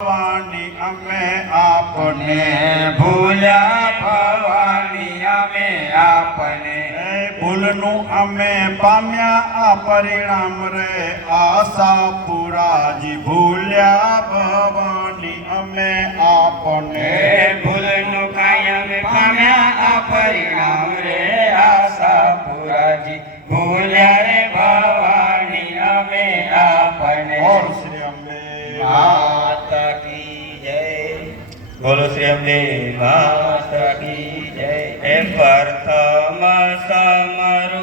ભવાની અમે આપને ભૂલ્યા ભવાની અમે આપને ભૂલનું અમે પામ્યા આ પરિણામ રે આશાપુરાજી ભૂલ્યા ભવાની અમે આપને ભૂલનું કાયમ પામ્યા આ પરિણામ રે આશાપુરાજી ભૂલ્યા રે ભવાની અમે આપને ઓર શ્રી અંબે માતા કી જય બોલો શ્રી અંબે માતા કી જય હે પ્રથમ સમરુ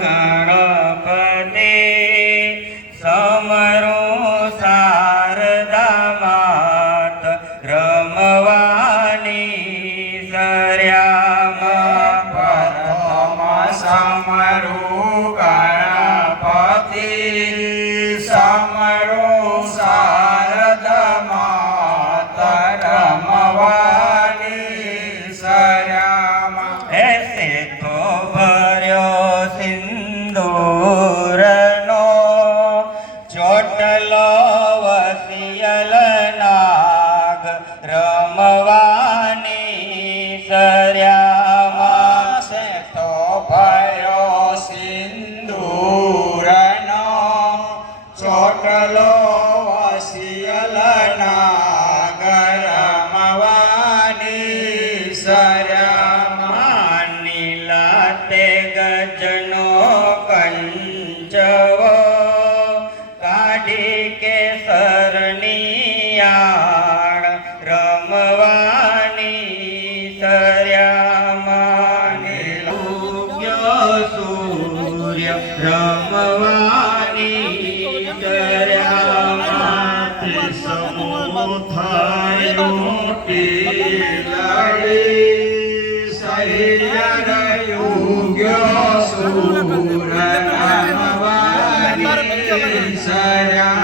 ગણપતિ સમરુ શારદા માત રમવાની સર્યામાં પ્રથમ સમરુ ગણપતિ સમરુ શારદા માત રમવાની સર્યામાં એસે તો ભર્યો સિંદૂરનો ચોટલો વસિયલ નાગ રમવાની સર્યામાં સે તો ભયો સિંદૂરનો ચોટલો વસિયલ નાગર રમવાની સર્યામાં નીલા તે ગજનો કંચવો કાઢી કેસરનિયાણ રમવાની સર્યામાં ઉગ્યો સૂર્ય રમવાની સર્યામાં સમુથાયું ટીલડી સૈયરયુગ્યો સૂર રમવાની સર્યા